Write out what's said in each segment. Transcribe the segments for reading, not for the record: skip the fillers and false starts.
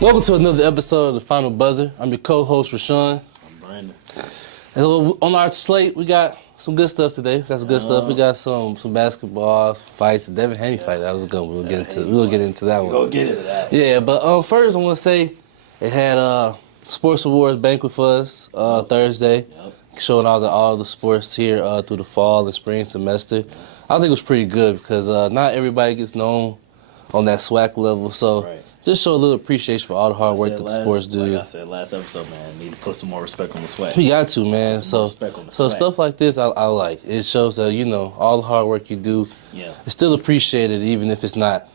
Welcome to another episode of The Final Buzzer. I'm your co-host, Rashawn. I'm Brandon. And on our slate, we got some good stuff today. We got some good stuff. We got some basketball, some fights. The Devin Haney fight, that was good. We'll get into that one. Go get into that. Yeah, but first I want to say it had Sports Awards banquet for us Thursday, showing all the sports here through the fall and spring semester. I think it was pretty good because not everybody gets known on that SWAC level, so. Right. Just show a little appreciation for all the hard work that the sports do. Like I said last episode, man, need to put some more respect on the SWAC. You got to, man. So stuff like this, I like. It shows that, all the hard work you do, it's still appreciated even if it's not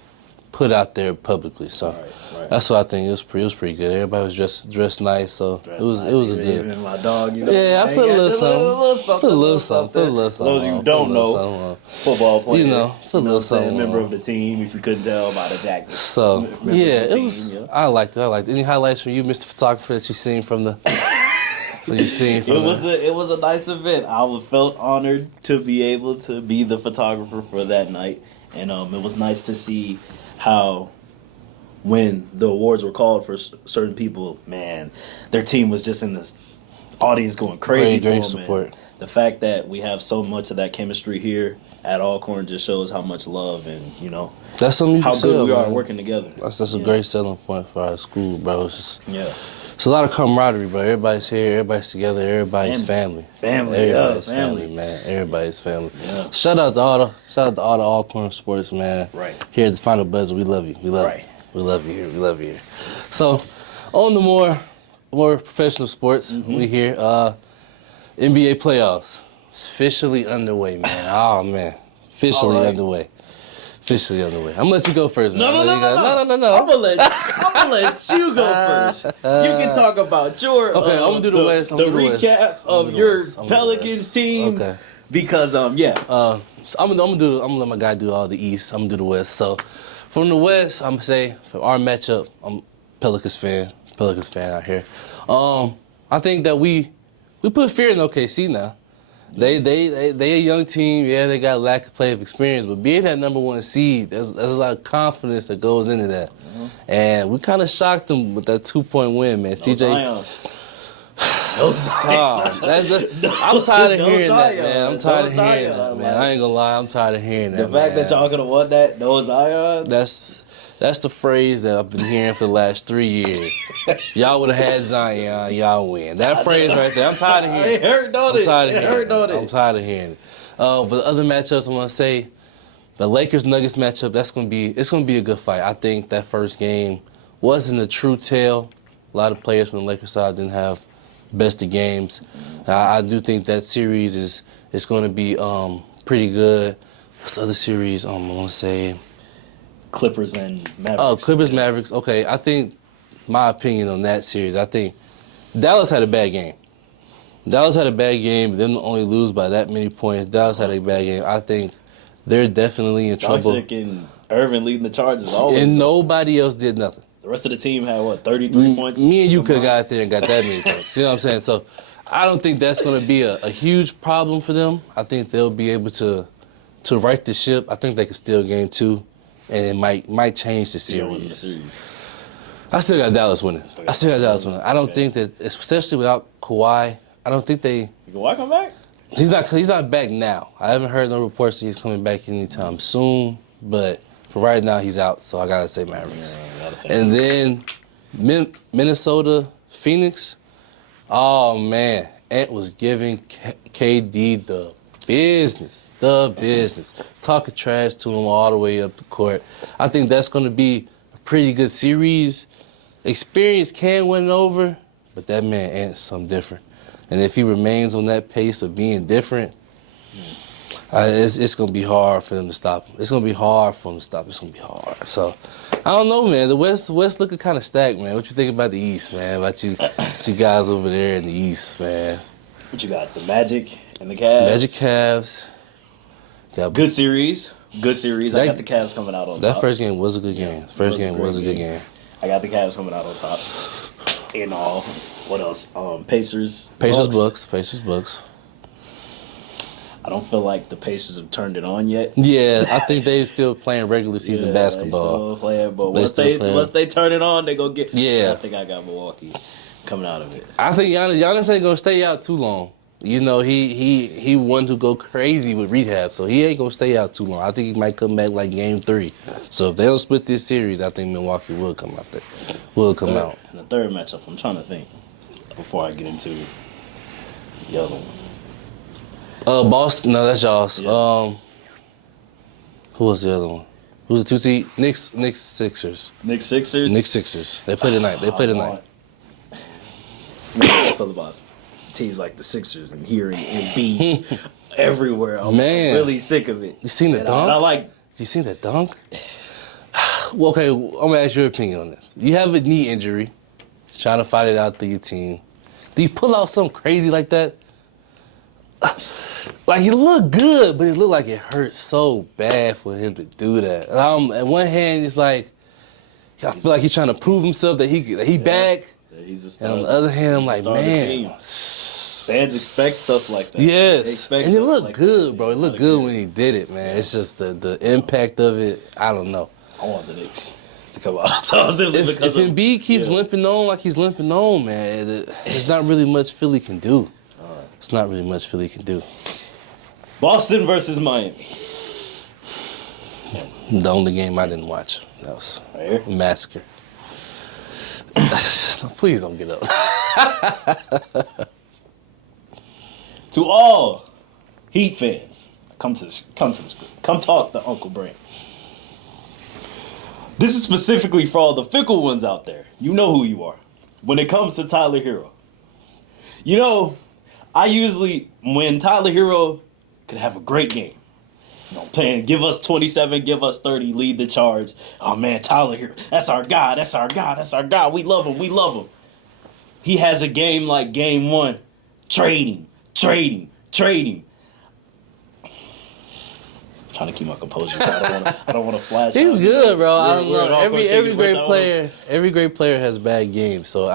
put out there publicly. So that's what I think. It was pretty good. Everybody was dressed nice, so it was a good. Even my dog, I put a little something. For those of you who don't know, football player, put a little something. Member of the team, if you couldn't tell by the jacket. So it was. I liked it. Any highlights from you, Mr. Photographer, that you seen from the? It was a nice event. I felt honored to be able to be the photographer for that night, and it was nice to see how when the awards were called for certain people, man, their team was just in this audience going crazy. Great support. Man. The fact that we have so much of that chemistry here at Alcorn just shows how much love and that's something how good we are working together. That's a great selling point for our school, bro. It's a lot of camaraderie, bro. Everybody's here, everybody's together, everybody's family. Everybody's family, man. Everybody's family. Yeah. Shout out to all the Alcorn sports, man. Right. Here at the Final Buzzer, we love you. We love you. We love you here. We love you here. So, on the more professional sports, we here. NBA playoffs. It's officially underway, man. Oh man. Officially underway. I'm gonna let you go first, man. No. I'm gonna let you go first. You can talk about your I'm gonna do the West. The recap of your Pelicans team. Okay. Because So I'm gonna let my guy do all the East. I'm gonna do the West. So from the West, I'm gonna say for our matchup, I'm Pelicans fan out here. I think that we put fear in OKC now. They a young team. Yeah, they got a lack of play of experience, but being that number one seed, there's a lot of confidence that goes into that. And we kind of shocked them with that 2-point win, man. CJ. I'm tired of hearing that, man. I'm tired of hearing that, man. I ain't gonna lie, I'm tired of hearing that. The fact that y'all could have won that, no Zion. That's the phrase that I've been hearing for the last 3 years. Y'all would have had Zion, y'all win. That phrase right there, I'm tired of hearing it. I'm tired of hearing it. But the other matchups, I'm gonna say, the Lakers-Nuggets matchup, it's gonna be a good fight. I think that first game wasn't a true tale. A lot of players from the Lakers side didn't have best of games. I do think that series is going to be pretty good. What's the other series? I want to say Clippers and Mavericks. Oh, Clippers-Mavericks. Okay, I think my opinion on that series, I think Dallas had a bad game. Them only lose by that many points. Dallas had a bad game. I think they're definitely in trouble. Doncic and Irvin leading the charges always. And nobody else did nothing. The rest of the team had, 33 points? Me and you could have got out there and got that many points. You know what I'm saying? So I don't think that's going to be a huge problem for them. I think they'll be able to right the ship. I think they can steal game 2, and it might change the series. I still got Dallas winning. I don't think that, especially without Kawhi, I don't think they... Kawhi come back? He's not back now. I haven't heard no reports that he's coming back anytime soon, but... For right now, he's out, so I gotta say Mavericks. And then Minnesota, Phoenix. Oh man, Ant was giving KD the business, talking trash to him all the way up the court. I think that's gonna be a pretty good series. Experience can win over, but that man Ant's something different. And if he remains on that pace of being different. It's going to be hard for them to stop him. It's going to be hard. So, I don't know, man. The West looking kind of stacked, man. What you think about the East, man? About you guys over there in the East, man? What you got? The Magic and the Cavs? Magic, Cavs. Good series. I got the Cavs coming out on top. That first game was a good game. First game was a good game. I got the Cavs coming out on top. And all. What else? Pacers, Bucks. I don't feel like the Pacers have turned it on yet. Yeah, I think they're still playing regular season basketball. They still playing, but once they turn it on, they go get. Yeah. I think I got Milwaukee coming out of it. I think Giannis ain't gonna stay out too long. You know, he wanted to go crazy with rehab, so he ain't gonna stay out too long. I think he might come back like game 3. So if they don't split this series, I think Milwaukee will come out there. Out. And the third matchup, I'm trying to think before I get into the other one. Boston. No, that's y'all's. Yeah. Who was the other one? Who's the 2 seed? Knicks Sixers. Knicks Sixers. They play tonight. What do you feel about teams like the Sixers and hearing Embiid everywhere? I'm really sick of it. You seen the dunk? You seen the dunk? Well, okay, I'm gonna ask your opinion on this. You have a knee injury, trying to fight it out through your team. Do you pull out something crazy like that? Like, it looked good, but it looked like it hurt so bad for him to do that. On one hand, it's like, I feel like he's trying to prove himself that he back. Yeah, he's a star. And on the other hand, I'm like, man. Fans expect stuff like that. Yes. And it looked good, bro. It looked good when he did it, man. Yeah. It's just the impact of it, I don't know. I want the Knicks to come out. If Embiid keeps limping on like he's limping on, man, there's not really much Philly can do. All right. It's not really much Philly can do. Boston versus Miami. The only game I didn't watch. That was a massacre. Please don't get up. To all Heat fans, come to the script. Come talk to Uncle Brent. This is specifically for all the fickle ones out there. You know who you are. When it comes to Tyler Hero. You know, I usually, when Tyler Hero could have a great game, you know, playing, give us 27, give us 30, lead the charge. Oh man, Tyler Hero, that's our guy, that's our guy, that's our guy. We love him. He has a game like game 1. Trading. I'm trying to keep my composure. I don't want to flash. He's good, bro. I don't know. Every great player has bad games, so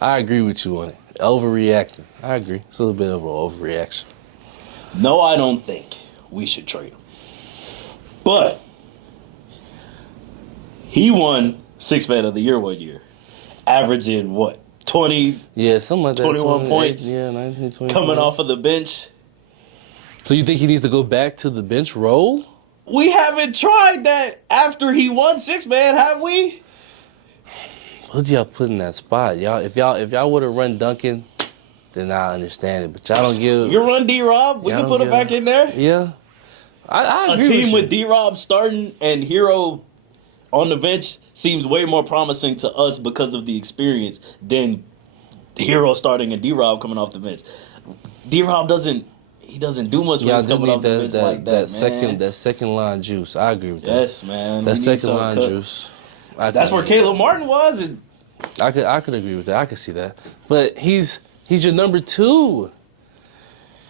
I agree with you on it. Overreacting. I agree. It's a little bit of an overreaction. No, I don't think we should trade him. But he won Sixth Man of the Year 1 year, averaging what? 20, something like that. 21 points. Yeah, 19, 20. Coming off of the bench. So you think he needs to go back to the bench role? We haven't tried that after he won Sixth Man, have we? Who'd y'all put in that spot? If y'all would have run Duncan, then I understand it. But y'all don't give. You run D-Rob. We can put him back in there. Yeah, I agree. A team with D-Rob starting and Hero on the bench seems way more promising to us because of the experience than Hero starting and D-Rob coming off the bench. D-Rob doesn't do much when he's coming off the bench like that, man. That second line juice. I agree with that. Yes, man. That second line juice. That's where Caleb Martin was. And I could agree with that. I could see that. But he's your number 2.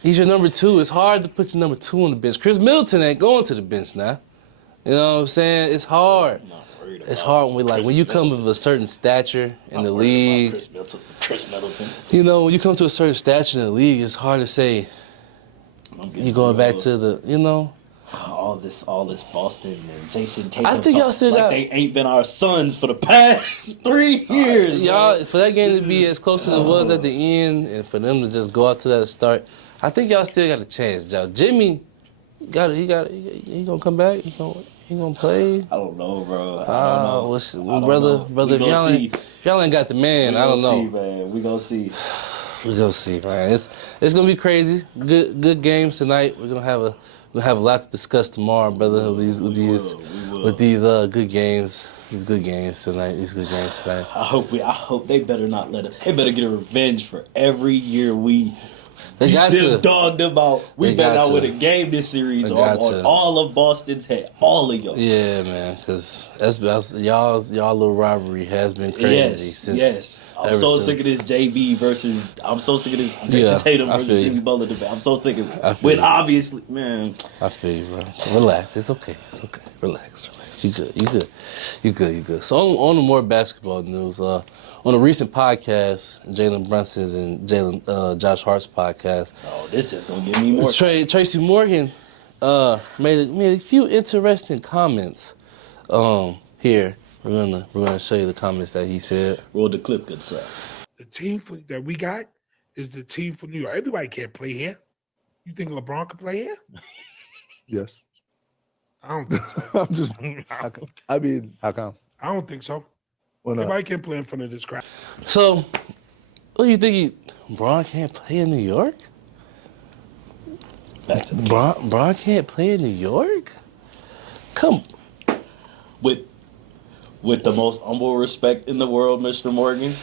He's your number 2. It's hard to put your number 2 on the bench. Chris Middleton ain't going to the bench now. You know what I'm saying? It's hard. It's hard when you come with a certain stature in the league. Chris Middleton. You know, when you come to a certain stature in the league, it's hard to say you're going back to the, you know. All this Boston and Jason Tatum. I think y'all still got. They ain't been our sons for the past 3 years. Y'all, for that game to be as close as it was at the end, and for them to just go out to that start, I think y'all still got a chance, y'all. Jimmy, he gonna come back. He gonna play. I don't know, bro. Brother, if y'all ain't got the man, I don't know. We gonna see. We gonna see, man. It's gonna be crazy. Good games tonight. We're gonna have a lot to discuss tomorrow, brother. With these good games. These good games tonight. I hope they better not let it. They better get a revenge for every year They got to. Dogged them out. We've been out with a game this series on all of Boston's head. All of y'all. Yeah, man. Because y'all little rivalry has been crazy since I'm so sick of this JB versus. I'm so sick of this Jason Tatum versus Jimmy Butler debate. I'm so sick of it. When obviously, man. I feel you, bro. Relax. It's okay. It's okay. Relax. You good. So on the more basketball news, on a recent podcast, Jalen Brunson's and Josh Hart's podcast. Oh, this just gonna give me more. Tracy Morgan made a few interesting comments. Here we're gonna show you the comments that he said. Roll the clip, good sir. The team that we got is the team for New York. Everybody can't play here. You think LeBron can play here? Yes. I don't think so. I'm just. How come? I don't think so. Well, no. Everybody can play in front of this crowd. So, what do you think? LeBron can't play in New York? Back to the LeBron can't play in New York? Come. With the most humble respect in the world, Mr. Morgan.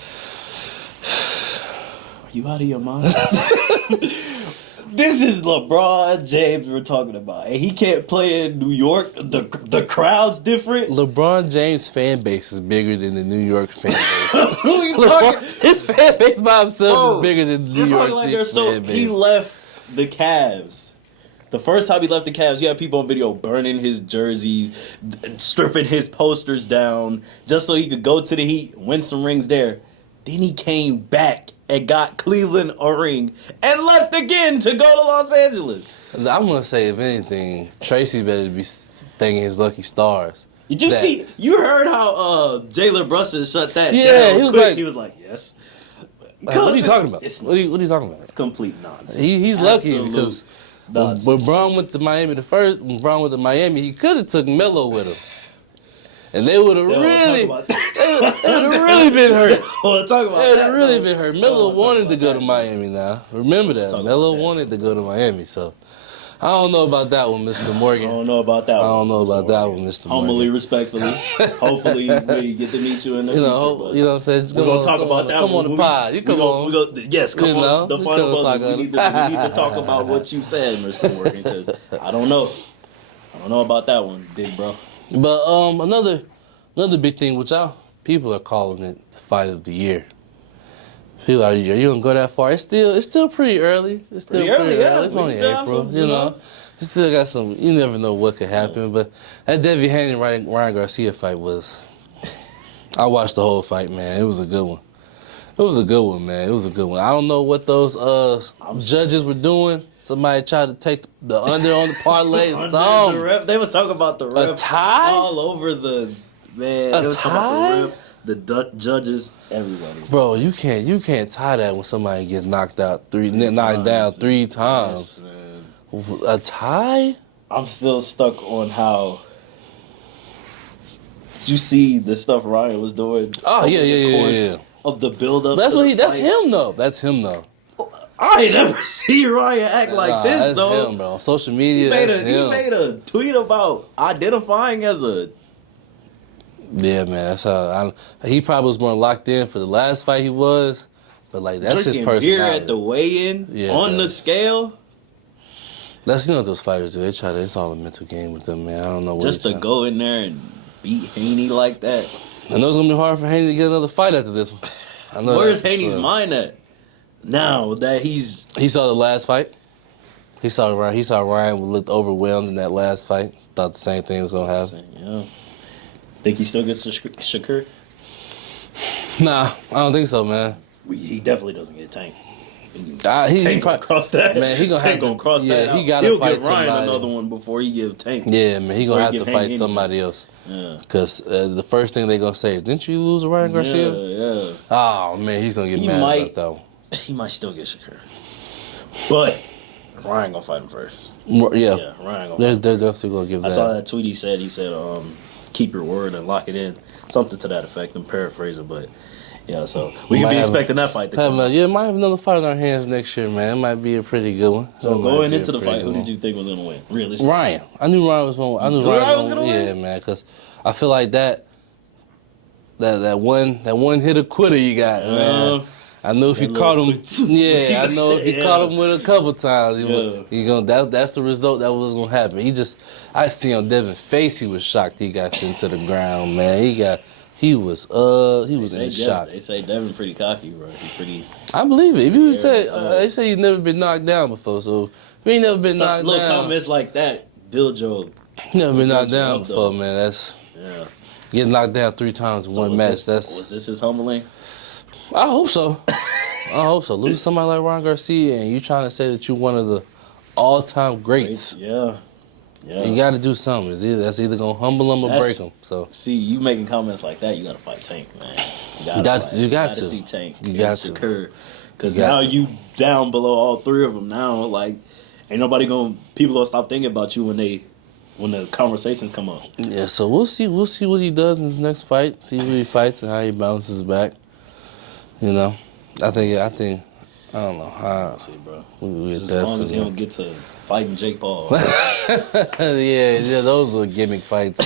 Are you out of your mind? This is LeBron James we're talking about. And he can't play in New York. The crowd's different. LeBron James' fan base is bigger than the New York fan base. Who are you talking? His fan base by himself is bigger than the New York fan base. He left the Cavs. The first time he left the Cavs, you had people on video burning his jerseys, stripping his posters down, just so he could go to the Heat, win some rings there. Then he came back and got Cleveland a ring and left again to go to Los Angeles. I'm going to say, if anything, Tracy better be thanking his lucky stars. Did you see? You heard how Jalen Brunson shut that down? Yeah, he was like, yes. What are you talking about? What are you talking about? It's complete nonsense. He's lucky because when Bron went to Miami he could have took Melo with him. And they would have really been hurt. They would have really been hurt. Melo wanted to go to Miami now. Remember that. Melo wanted to go to Miami, so I don't know about that one, Mr. Morgan. I don't know about that one, Mr. Humbly, Morgan. respectfully. Hopefully we get to meet you in the future. You know what I'm saying? We're going to talk about that. Come on the pod. You come on. Come on. The final buzzer. We need to talk about what you said, Mr. Morgan, because I don't know. I don't know about that one, big bro. But another big thing, which people are calling it the fight of the year. People are you gonna go that far? It's still pretty early. It's still pretty early. It's only April, you know. You still got some. You never know what could happen. But that Devin Haney Ryan Garcia fight was. I watched the whole fight, man. It was a good one. It was a good one, man. It was a good one. I don't know what those judges were doing. Somebody tried to take the under on the parlay. They was talking about the ref. A tie? All over the man. A they was tie? talking about the ref, the judges, everybody. Bro, you can't tie that when somebody gets knocked down three times. Yes, man. A tie? I'm still stuck on how. Did you see the stuff Ryan was doing? Oh yeah. Of the build-up. That's him though. That's him though. I ain't never seen Ryan act like this that's though. That's him, bro. On social media, He made a tweet about identifying as a. Yeah, man. That's how he probably was more locked in for the last fight he was, but like that's his personality. Beer at the weigh-in on the scale. That's what those fighters do. It's all a mental game with them, man. I don't know what just to go in there and beat Haney like that. I know it's gonna be hard for Haney to get another fight after this one. I know. Where's Haney's mind at? Now that he saw the last fight. He saw Ryan looked overwhelmed in that last fight. Thought the same thing was gonna happen. Yeah. Think he still gets Shakur? Nah, I don't think so, man. He definitely doesn't get Tank. He gonna cross that. Man, he gonna Tank have to cross that. He gotta He'll fight give Ryan somebody. Another one before he give Tank. Yeah, man, he gonna have to fight somebody else. Yeah. Because the first thing they gonna say is, "Didn't you lose to Ryan Garcia?" Yeah. Oh man, he's gonna get mad about that one. He might still get Shakur, but Ryan gonna fight him first. Yeah, Ryan gonna. They're definitely gonna give that. I saw that tweet. He said, "Keep your word and lock it in." Something to that effect. I'm paraphrasing, but yeah. So we can be expecting that fight to come. Might have another fight on our hands next year, man. It might be a pretty good one. So going into the fight, who did you think was gonna win? Realistically, Ryan. I knew Ryan was gonna. Ryan was gonna win. Yeah, man. Because I feel like that one hitter quitter you got, man. I know if you caught him, I know if you caught him with a couple times, that's the result that was gonna happen. I see on Devin's face, he was shocked he got sent to the ground, man. He got he was in shock. They say Devin pretty cocky, bro. He pretty. I believe it. If you say so- they say he's never been knocked down before, so if you ain't never been knocked Little down. comments like that build your. Never been knocked build you down up, before, though. man. That's Yeah. getting knocked down 3 times in So one was match. Was this his humbling? I hope so. I hope so. Lose somebody like Ron Garcia, and you trying to say that you're one of the all-time greats. Yeah. Yeah. You got to do something. That's either gonna humble them or That's- break them. So See, you making comments like that, you gotta fight Tank, man. You gotta, got fight. to- you got to. see Tank. You got to. Because You got now to. you down below all 3 of them. Now, like, ain't nobody people gonna stop thinking about you when the conversations come up. yeah, so we'll see. We'll see what he does in his next fight. See who he fights and how he bounces back. You know, I think. I don't know. See, bro. We Just as long as he don't get to fighting Jake Paul. yeah, those are gimmick fights.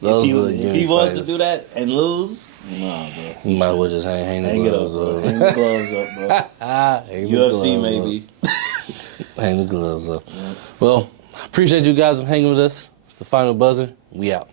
Those are if gimmick he was fights. to do that and lose, nah, bro. You might as well just hang the Hang it up, gloves bro. up. Hang the gloves up, bro. Hang the UFC, gloves maybe. up. Hang the gloves up. Well, appreciate you guys for hanging with us. It's the final buzzer. We out.